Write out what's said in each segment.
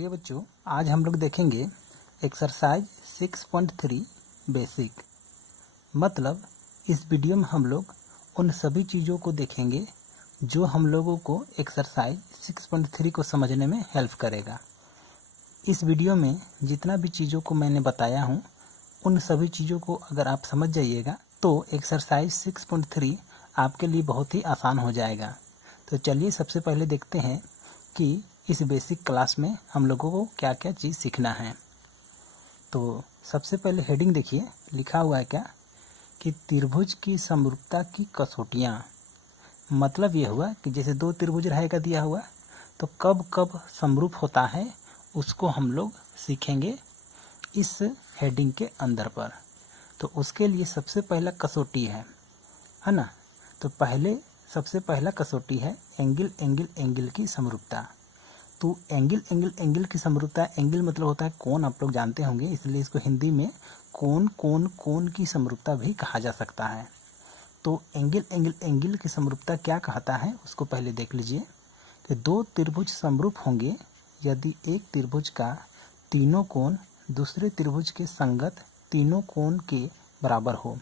चलिए बच्चों, आज हम लोग देखेंगे एक्सरसाइज 6.3 बेसिक। मतलब इस वीडियो में हम लोग उन सभी चीज़ों को देखेंगे जो हम लोगों को एक्सरसाइज 6.3 को समझने में हेल्प करेगा। इस वीडियो में जितना भी चीज़ों को मैंने बताया हूँ, उन सभी चीज़ों को अगर आप समझ जाइएगा तो एक्सरसाइज 6.3 आपके लिए बहुत ही आसान हो जाएगा। तो चलिए सबसे पहले देखते हैं कि इस बेसिक क्लास में हम लोगों को क्या क्या चीज़ सीखना है। तो सबसे पहले हेडिंग देखिए, लिखा हुआ है क्या कि त्रिभुज की समरूपता की कसौटियाँ। मतलब ये हुआ कि जैसे दो त्रिभुज रहेगा दिया हुआ, तो कब कब समरूप होता है उसको हम लोग सीखेंगे इस हेडिंग के अंदर पर। तो उसके लिए सबसे पहला कसौटी है ना। तो सबसे पहला कसौटी है एंगल एंगल एंगल की समरूपता। तो एंगल एंगल एंगल की समरूपता, एंगल मतलब होता है कोण, आप लोग जानते होंगे, इसलिए इसको हिंदी में कोण कोण कोण की समरूपता भी कहा जा सकता है। तो एंगल एंगल एंगल की समरूपता क्या कहता है उसको पहले देख लीजिए कि दो त्रिभुज समरूप होंगे यदि एक त्रिभुज का तीनों कोण दूसरे त्रिभुज के संगत तीनों कोण के बराबर हो।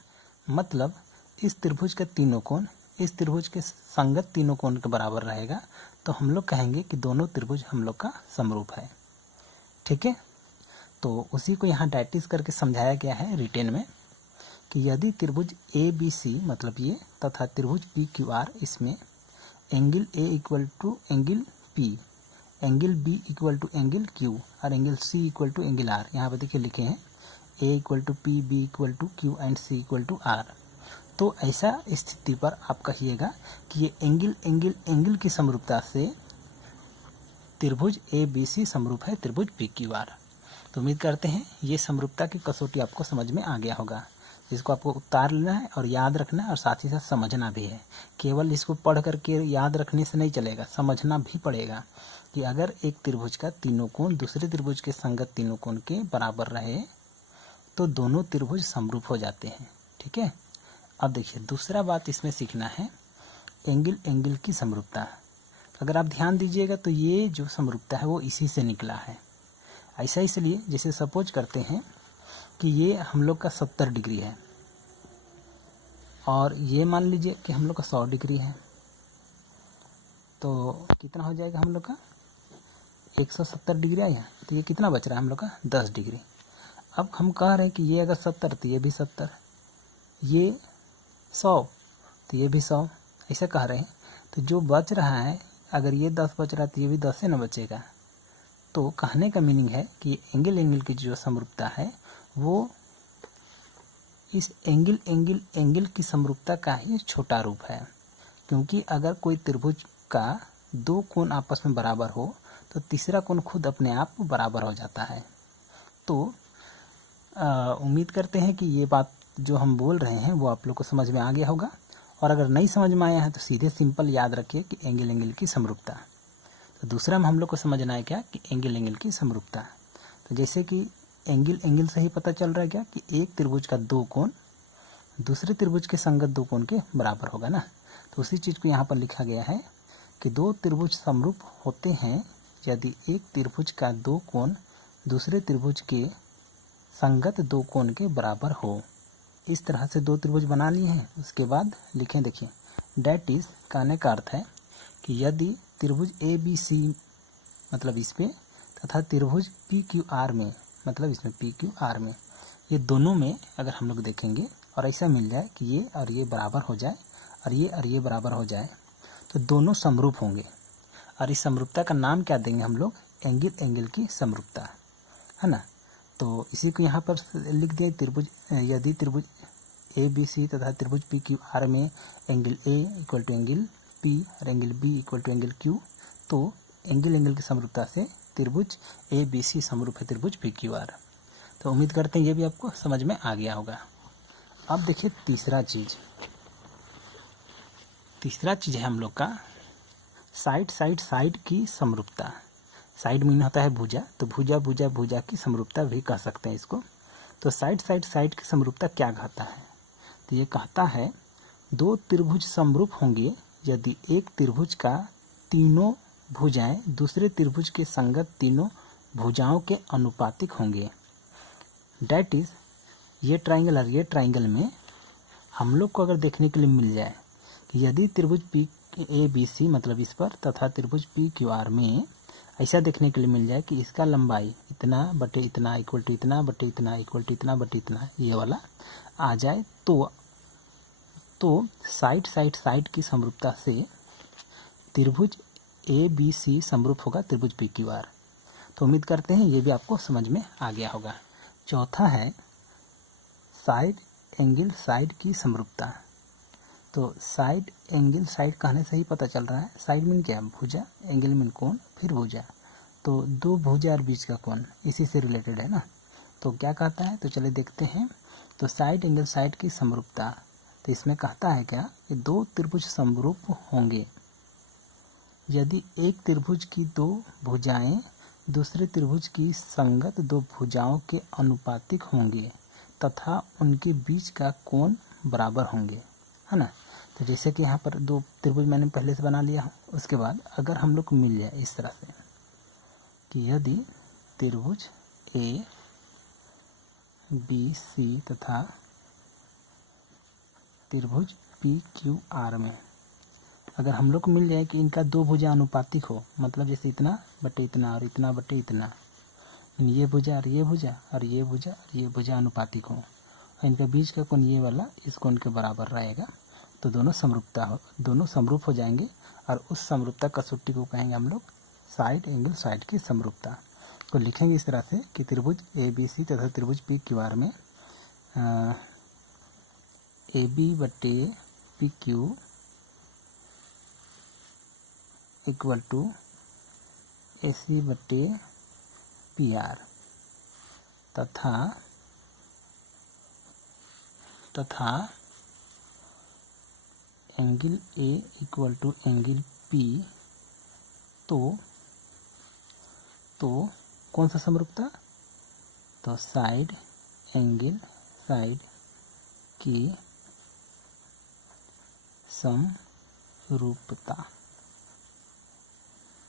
मतलब इस त्रिभुज का तीनों कोण इस त्रिभुज के संगत तीनों कोण के बराबर रहेगा, तो हम लोग कहेंगे कि दोनों त्रिभुज हम लोग का समरूप है। ठीक है, तो उसी को यहाँ डायटिस करके समझाया गया है रिटेन में कि यदि त्रिभुज ए बी सी मतलब ये तथा त्रिभुज पी क्यू आर, इसमें angle A equal to angle P, angle B equal to angle Q और angle C equal to angle R. यहाँ पर देखिए लिखे हैं A equal to P, B equal to Q and C equal to R. तो ऐसा स्थिति पर आप कहिएगा कि ये एंगल एंगल एंगल की समरूपता से त्रिभुज ए बी सी समरूप है त्रिभुज पी क्यू आर। तो उम्मीद करते हैं ये समरूपता की कसौटी आपको समझ में आ गया होगा, जिसको आपको उतार लेना है और याद रखना है और साथ ही साथ समझना भी है। केवल इसको पढ़ करके याद रखने से नहीं चलेगा, समझना भी पड़ेगा कि अगर एक त्रिभुज का तीनों कोण दूसरे त्रिभुज के संगत तीनों कोण के बराबर रहे तो दोनों त्रिभुज समरूप हो जाते हैं। ठीक है, अब देखिए दूसरा बात इसमें सीखना है एंगल एंगल की समरूपता। अगर आप ध्यान दीजिएगा तो ये जो समरूपता है वो इसी से निकला है। ऐसा इसलिए जैसे सपोज करते हैं कि ये हम लोग का 70 डिग्री है और ये मान लीजिए कि हम लोग का 100 डिग्री है, तो कितना हो जाएगा हम लोग का 170 डिग्री आया। तो ये कितना बच रहा है हम लोग का 10 डिग्री। अब हम कह रहे हैं कि ये अगर 70 तो ये भी 70, ये 100 तो ये भी 100, ऐसा कह रहे हैं। तो जो बच रहा है, अगर ये 10 बच रहा है तो ये भी 10 से न बचेगा। तो कहने का मीनिंग है कि एंगल एंगल की जो समरूपता है वो इस एंगल एंगल एंगल की समरूपता का ही छोटा रूप है। क्योंकि अगर कोई त्रिभुज का दो कोण आपस में बराबर हो तो तीसरा कोण खुद अपने आप बराबर हो जाता है। तो उम्मीद करते हैं कि ये बात जो हम बोल रहे हैं वो आप लोग को समझ में आ गया होगा। और अगर नहीं समझ में आया है तो सीधे सिंपल याद रखिए कि एंगल एंगल की समरूपता। तो दूसरा में हम लोग को समझना है क्या कि एंगल एंगल की समरूपता। तो जैसे कि एंगल एंगल से ही पता चल रहा है क्या कि एक त्रिभुज का दो कोण दूसरे त्रिभुज के संगत दो कोण के बराबर होगा ना। तो उसी चीज़ को यहाँ पर लिखा गया है कि दो त्रिभुज समरूप होते हैं यदि एक त्रिभुज का दो कोण दूसरे त्रिभुज के संगत दो कोण के बराबर हो। इस तरह से दो त्रिभुज बना लिए हैं। उसके बाद लिखें, देखिए डैट इज, कहने का अर्थ है कि यदि त्रिभुज ए बी सी मतलब इस पे तथा त्रिभुज पी क्यू आर में मतलब इसमें पी क्यू आर में, ये दोनों में अगर हम लोग देखेंगे और ऐसा मिल जाए कि ये और ये बराबर हो जाए और ये बराबर हो जाए तो दोनों समरूप होंगे। और इस समरूपता का नाम क्या देंगे हम लोग, एंगल एंगल की समरूपता, है ना। तो इसी को यहाँ पर लिख दिया त्रिभुज, यदि त्रिभुज ए बी सी तथा त्रिभुज पी क्यू आर में angle A equal to angle P और angle B equal to angle Q, तो एंगल एंगल की समरूपता से त्रिभुज ए बी सी समरूप है त्रिभुज पी क्यू आर। तो उम्मीद करते हैं ये भी आपको समझ में आ गया होगा। अब देखिए तीसरा चीज़ है हम लोग का साइड की समरूपता। साइड मीन होता है भुजा, तो भुजा की समरूपता भी कह सकते हैं इसको। तो साइड की समरूपता क्या कहता है, तो ये कहता है दो त्रिभुज समरूप होंगे यदि एक त्रिभुज का तीनों भुजाएं दूसरे त्रिभुज के संगत तीनों भुजाओं के अनुपातिक होंगे। डैट इज ये ट्राइंगल और ये ट्राइंगल में हम लोग को अगर देखने के लिए मिल जाए कि यदि त्रिभुज पी ए बी सी मतलब इस पर तथा त्रिभुज पी क्यू आर में ऐसा देखने के लिए मिल जाए कि इसका लंबाई इतना बटे इतना इक्वल टू इतना बटे इतना इक्वल टू इतना बटे इतना ये वाला आ जाए तो साइड की समरूपता से त्रिभुज ए बी सी समरूप होगा त्रिभुज पी क्यू आर। तो उम्मीद करते हैं ये भी आपको समझ में आ गया होगा। चौथा है साइड एंगल साइड की समरूपता। तो साइड एंगल साइड कहने से ही पता चल रहा है, साइड मीन क्या, भुजा, एंगल मीन कोण, फिर भुजा। तो दो भुजा और बीच का कोण इसी से रिलेटेड है ना। तो क्या कहता है, तो चलिए देखते हैं। तो साइड एंगल साइड की समरूपता, तो इसमें कहता है क्या कि दो त्रिभुज समरूप होंगे यदि एक त्रिभुज की दो भुजाएं दूसरे त्रिभुज की संगत दो भुजाओं के अनुपातिक होंगे तथा उनके बीच का कोण बराबर होंगे, है ना। तो जैसे कि यहाँ पर दो त्रिभुज मैंने पहले से बना लिया हूँ। उसके बाद अगर हम लोग को मिल जाए इस तरह से कि यदि त्रिभुज ए बी सी तथा त्रिभुज पी क्यू आर में अगर हम लोग को मिल जाए कि इनका दो भुजा अनुपातिक हो, मतलब जैसे इतना बटे इतना और इतना बटे इतना, ये भुजा और ये भुजा और ये भुजा और ये भुजा अनुपातिक हो, इनका बीच का कोण ये वाला इस कोण के बराबर रहेगा, तो दोनों समरूप हो जाएंगे। और उस समरूपता कसौटी को कहेंगे हम लोग साइड एंगल साइड की समरूपता। तो लिखेंगे इस तरह से कि त्रिभुज ए बी सी तथा त्रिभुज पी क्यू आर में ए बी बटे P Q equal to A C बटे पी आर तथा angle A equal to angle P. तो कौन सा समरूपता, तो साइड एंगल साइड की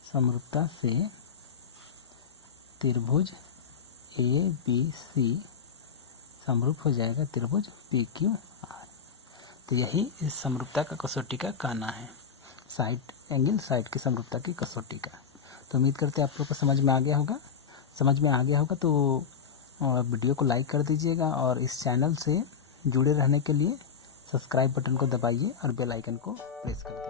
समरूपता से त्रिभुज ए बी सी समरूप हो जाएगा त्रिभुज पी क्यू आर। तो यही इस समरूपता का कसौटी का कहना है, साइड एंगल साइड की समरूपता की कसौटी का। तो उम्मीद करते हैं आप लोग को समझ में आ गया होगा। तो वीडियो को लाइक कर दीजिएगा और इस चैनल से जुड़े रहने के लिए सब्सक्राइब बटन को दबाइए और बेल आइकन को प्रेस कर दीजिए।